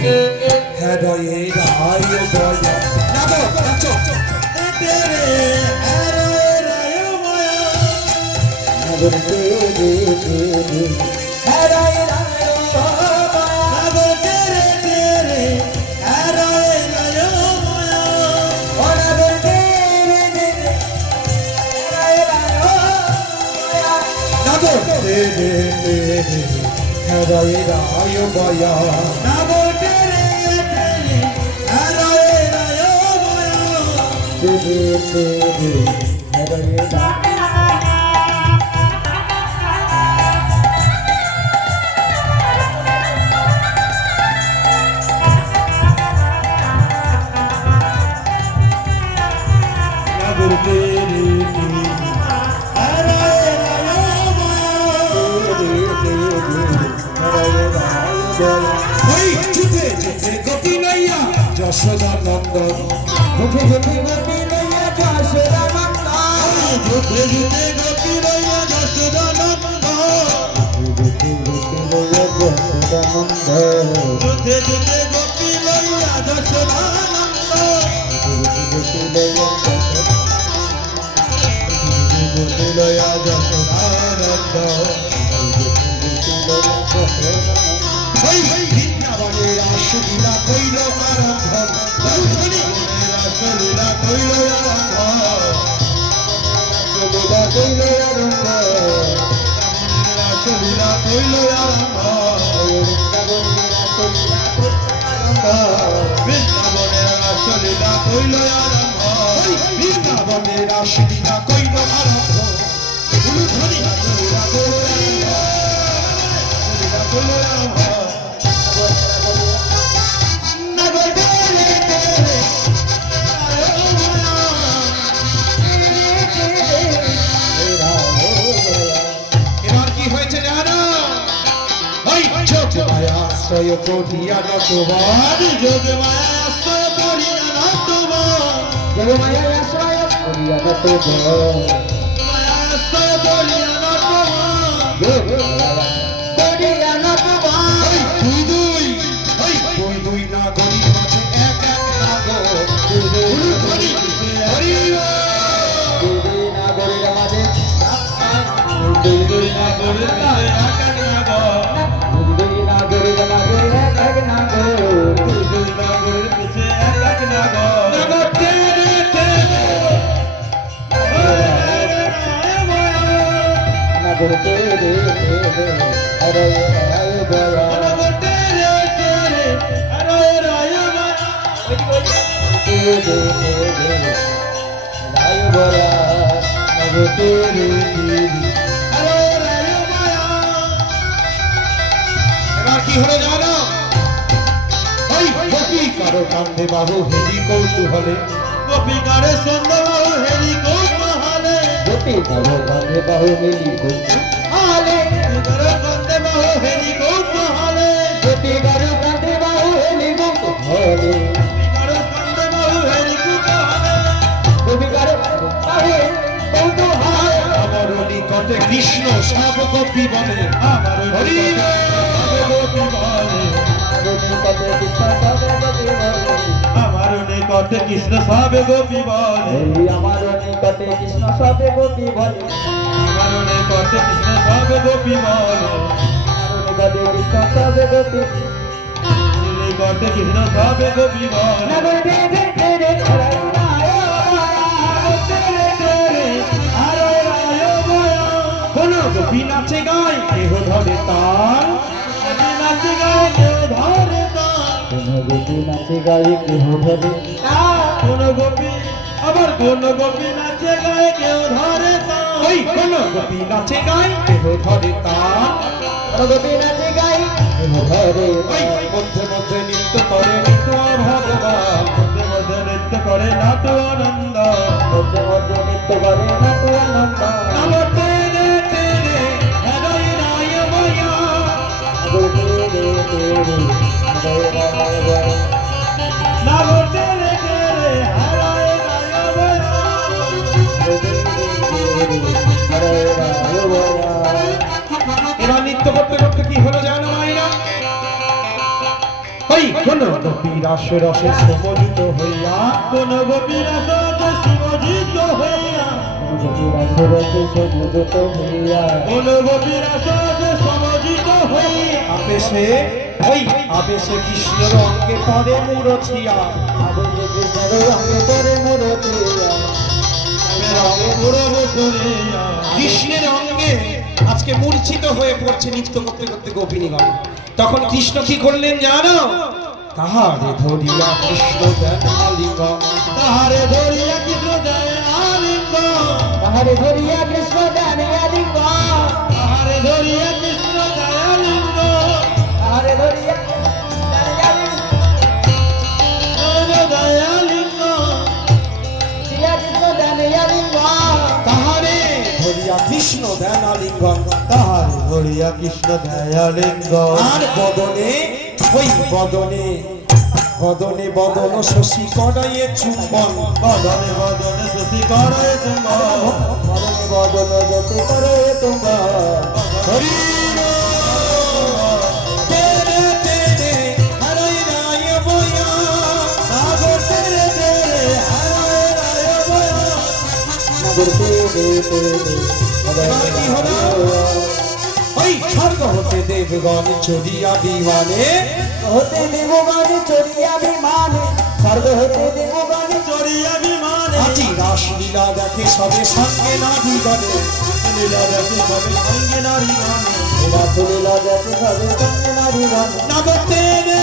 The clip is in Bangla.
হৃদয়ে রায় বয়া নাগো নাচো তেরে হৃদয়ে রায় বয়া নাগো তেরে তেরে হৃদয়ে রায় বয়া নাগো তেরে তেরে হৃদয়ে রায় বয়া ও নাগো তেরে তেরে হৃদয়ে রায় বয়া নাগো তেরে তেরে হৃদয়ে রায় বয়া নাগো তেরে তেরে হৃদয়ে রায় বয়া তেরে তেরে হৃদয়ে রায় যশোদা নন্দন মুখে মুখে গতি লইয়া যশোদা নন্দন মুখে মুখে গতি লইয়া যশোদা নন্দন মুখে মুখে লইয়া যশোদা নন্দন মুখে মুখে গতি লইয়া যশোদা নন্দন মুখে মুখে লইয়া যশোদা নন্দন বৃন্দাবনের আসলীলা কইল আরম্ভ বৃন্দাবনের আসলীলা কইল আরম্ভ আসলীলা কইল আরম্ভ বৃন্দাবনের আসলীলা কইল আরম্ভ বৃন্দাবনের আসলীলা কইল আরম্ভ ধ্বনি আসলীলা কইল আরম্ভ আশ্রয় করিয়া নতবাদ যোগ মায়া আশ্রয় করিয়া নতবাদ যোগ মায়া আশ্রয় করিয়া নতবাদ মায়া আশ্রয় করিয়া নতবাদ করিয়া নতবাদ দুই দুই দুই দুই না গরি মাঝে এক এক নাগর দুই দুই হরি হরি দুই দুই না গরির মাঝে দুই দুই না গরির মাঝে এক এক নাগর এবার কি হলো জানো গোপী কারো কান্দে বাহু হেরি কৌতূহলে গোপী কারে সুন্দর বাহু হেরি কৌতূহলে গোপী কারো কান্দে বাহু হেরি কৌতূহলে কারো কান্দে বাহু হেরি কৌতূহলে গোপী কারো কান্দে বাহু হেরি কৌতূহলে কারো কান্দে বাহু হেরি কৌতূহলে গোপী কারো বাহু কৌতূহলে আমার নিকটে কৃষ্ণ সব গোপী বলে আমার হরি গোপী বলে আমার নিকটে কৃষ্ণ সবে গোপী বলে আমার নিকটে কৃষ্ণ সবে গোপী বলে আমার নিকটে কৃষ্ণ সবে গোপী বলে আমার নিকটে কৃষ্ণ সবে গোপী নিকটে কৃষ্ণ সবে গোপী বলে কোন গোপী নাচে গায় কেহ ধরে তার নাচে গায় কেহ ধরে কোন গোপী নাচে গায়ে কেহ ধরে কোন গোপী আবার কোন গোপী নাচে গায়ে কেউ ধরে ওই কোন গোপী নাচে গায়ে কেহ ধরে কোন গোপী নাচে গায়ে কেহ ধরে ওই মধ্যে মধ্যে নৃত্য করে নিত্য ভগবান মধ্যে মধ্যে নৃত্য করে নাট আনন্দ মধ্যে মধ্যে নৃত্য করে নাট আনন্দ আমার তেরে তেরে হৃদয় রায় বয়া তেরে তেরে এবার নৃত্য করতে করতে কি হলো জানো মাইরা ওই কোন গোপী রসে রসে সমজিত হইয়া কোন গোপী রসে সমজিত হইয়া কোন গোপী রসে সমজিত হইয়া আবেশে ওই আবেশে কৃষ্ণের অঙ্গে পরে মুরছিয়া আবেশে কৃষ্ণের অঙ্গে পরে মুরছিয়া কৃষ্ণের অঙ্গে আজকে মূর্ছিত হয়ে পড়ছে নৃত্য করতে করতে গোপিনীগণ। তখন কৃষ্ণ কি করলেন জানো? তাহারে ধরিয়া কৃষ্ণ দেন আলিঙ্গ, তাহারে ধরিয়া কৃষ্ণ দেন আলিঙ্গ, তাহারে ধরিয়া কৃষ্ণ দেন আলিঙ্গ, তাহারে ধরিয়া কৃষ্ণ দেন আলিঙ্গ, তাহারে ধরিয়া কৃষ্ণ দয়ালিঙ্গন, তাহারে ধরিয়া কৃষ্ণ দয়ালিঙ্গন। আর বদনে ওই বদনে বদনে বদন শশী করাইয়ে চুম্বন, বদনে বদনে শশী করাইয়ে চুম্বন, বদনে বদন যত করাইয়ে চুম্বন। হরি তেরে তেরে হরাই রায় বয়া, সাগর তেরে তেরে হরাই রায় বয়া, সাগর তেরে তেরে ওই স্বর্গ হতে দেবগণ চড়িয়া বিমানে, হতে দেবগণ চড়িয়া বিমানে, স্বর্গ হতে দেবগণ চড়িয়া বিমানে। আজি রাসলীলা দেখে সবে সঙ্গে নারীগণে, লীলা দেখে সবে সঙ্গে নারীগণে, রাসলীলা দেখে সবে সঙ্গে নারীগণে। নগর তেরে